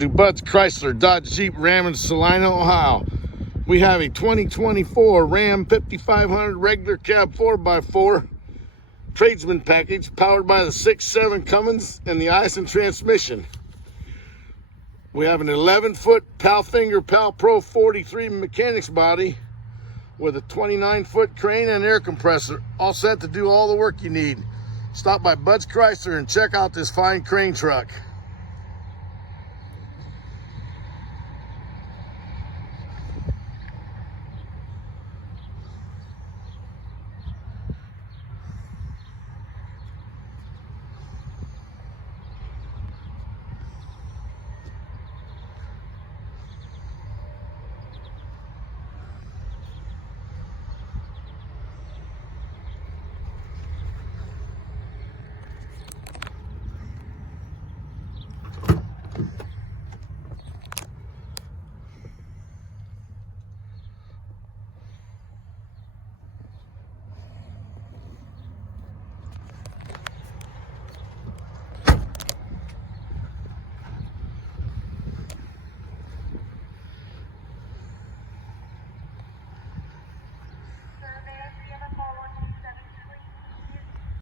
To Bud's Chrysler Dodge Jeep Ram in Salina, Ohio. We have a 2024 Ram 5500 regular cab 4x4 tradesman package powered by the 6.7 Cummins and the Eisen transmission. We have an 11-foot Palfinger Pal Pro 43 mechanics body with a 29-foot crane and air compressor, all set to do all the work you need. Stop by Bud's Chrysler and check out this fine crane truck.